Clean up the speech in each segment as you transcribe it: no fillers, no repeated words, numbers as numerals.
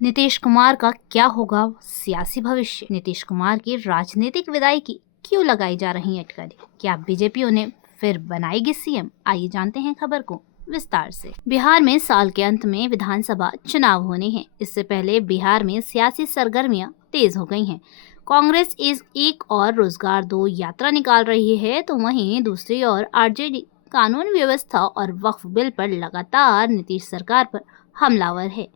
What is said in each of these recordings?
नीतीश कुमार का क्या होगा सियासी भविष्य? नीतीश कुमार की राजनीतिक विदाई की क्यों लगाई जा रही है अटकलें? क्या बीजेपी उन्हें फिर बनाएगी सीएम? आइए जानते हैं खबर को विस्तार से। बिहार में साल के अंत में विधानसभा चुनाव होने हैं। इससे पहले बिहार में सियासी सरगर्मियां तेज हो गई हैं। कांग्रेस इस एक और रोजगार दो यात्रा निकाल रही है, तो वहीं दूसरी ओर आरजेडी कानून व्यवस्था और वक्फ बिल पर लगातार नीतीश सरकार पर हमलावर है।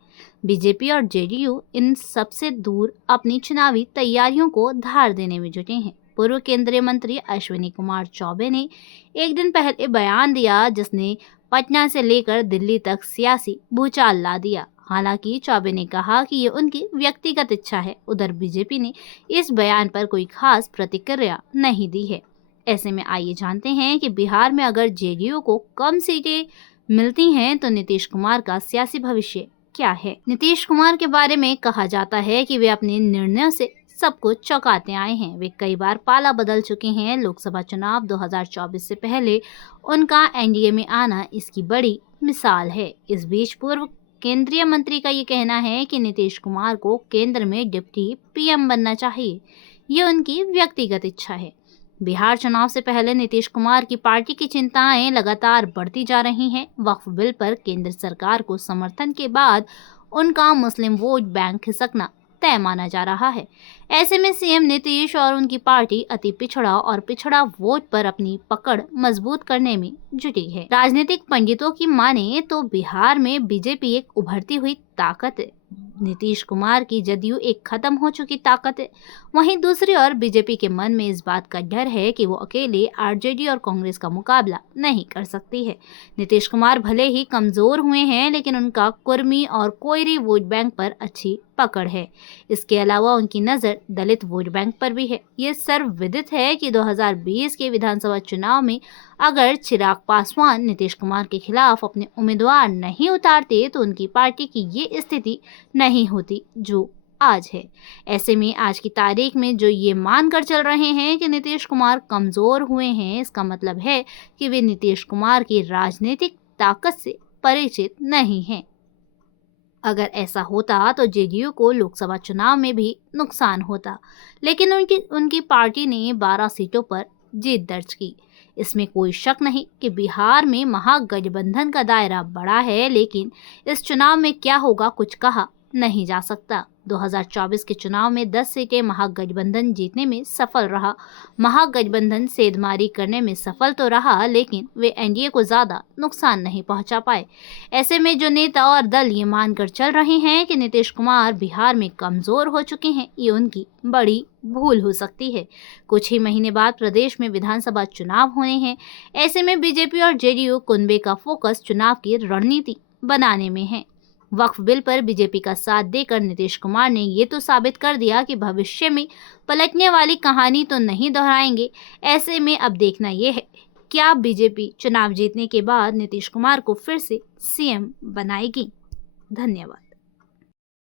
बीजेपी और जेडीयू इन सबसे दूर अपनी चुनावी तैयारियों को धार देने में जुटे हैं। पूर्व केंद्रीय मंत्री अश्विनी कुमार चौबे ने एक दिन पहले बयान दिया जिसने पटना से लेकर दिल्ली तक सियासी भूचाल ला दिया। हालांकि चौबे ने कहा कि ये उनकी व्यक्तिगत इच्छा है। उधर बीजेपी ने इस बयान पर कोई खास प्रतिक्रिया नहीं दी है। ऐसे में आइए जानते हैं कि बिहार में अगर जेडीयू को कम सीटें मिलती हैं तो नीतीश कुमार का सियासी भविष्य क्या है। नीतीश कुमार के बारे में कहा जाता है कि वे अपने निर्णयों से सबको चौंकाते आए हैं। वे कई बार पाला बदल चुके हैं। लोकसभा चुनाव 2024 से पहले उनका एनडीए में आना इसकी बड़ी मिसाल है। इस बीच पूर्व केंद्रीय मंत्री का ये कहना है कि नीतीश कुमार को केंद्र में डिप्टी पीएम बनना चाहिए। ये उनकी व्यक्तिगत इच्छा है। बिहार चुनाव से पहले नीतीश कुमार की पार्टी की चिंताएं लगातार बढ़ती जा रही हैं। वक्फ बिल पर केंद्र सरकार को समर्थन के बाद उनका मुस्लिम वोट बैंक खिसकना तय माना जा रहा है। ऐसे में सीएम नीतीश और उनकी पार्टी अति पिछड़ा और पिछड़ा वोट पर अपनी पकड़ मजबूत करने में जुटी है। राजनीतिक पंडितों की माने तो बिहार में बीजेपी एक उभरती हुई ताकत है। नीतीश कुमार की जदयू एक खत्म हो चुकी ताकत है। वहीं दूसरी ओर बीजेपी के मन में इस बात का डर है कि वो अकेले आरजेडी और कांग्रेस का मुकाबला नहीं कर सकती है। नीतीश कुमार भले ही कमजोर हुए हैं, लेकिन उनका कुर्मी और कोयरी वोट बैंक पर अच्छी पकड़ है। इसके अलावा उनकी नज़र दलित वोट बैंक पर भी है। ये सर्वविदित है कि 2020 के विधानसभा चुनाव में अगर चिराग पासवान नीतीश कुमार के खिलाफ अपने उम्मीदवार नहीं उतारते तो उनकी पार्टी की ये स्थिति नहीं होती जो आज है। ऐसे में आज की तारीख में जो ये मानकर चल रहे हैं कि नीतीश कुमार कमजोर हुए हैं, इसका मतलब है कि वे नीतीश कुमार की राजनीतिक ताकत से परिचित नहीं हैं। अगर ऐसा होता तो जेडीयू को लोकसभा चुनाव में भी नुकसान होता, लेकिन उनकी पार्टी ने 12 सीटों पर जीत दर्ज की। इसमें कोई शक नहीं कि बिहार में महागठबंधन का दायरा बड़ा है, लेकिन इस चुनाव में क्या होगा कुछ कहा नहीं जा सकता। 2024 के चुनाव में 10 सीटें महागठबंधन जीतने में सफल रहा। महागठबंधन सेंधमारी करने में सफल तो रहा, लेकिन वे एनडीए को ज्यादा नुकसान नहीं पहुंचा पाए। ऐसे में जो नेता और दल ये मानकर चल रहे हैं कि नीतीश कुमार बिहार में कमजोर हो चुके हैं, ये उनकी बड़ी भूल हो सकती है। कुछ ही महीने बाद प्रदेश में विधानसभा चुनाव होने हैं। ऐसे में बीजेपी और जेडीयू कुनबे का फोकस चुनाव की रणनीति बनाने में है। वक्फ बिल पर बीजेपी का साथ देकर नीतीश कुमार ने ये तो साबित कर दिया कि भविष्य में पलटने वाली कहानी तो नहीं दोहराएंगे। ऐसे में अब देखना यह है क्या बीजेपी चुनाव जीतने के बाद नीतीश कुमार को फिर से सीएम बनाएगी। धन्यवाद।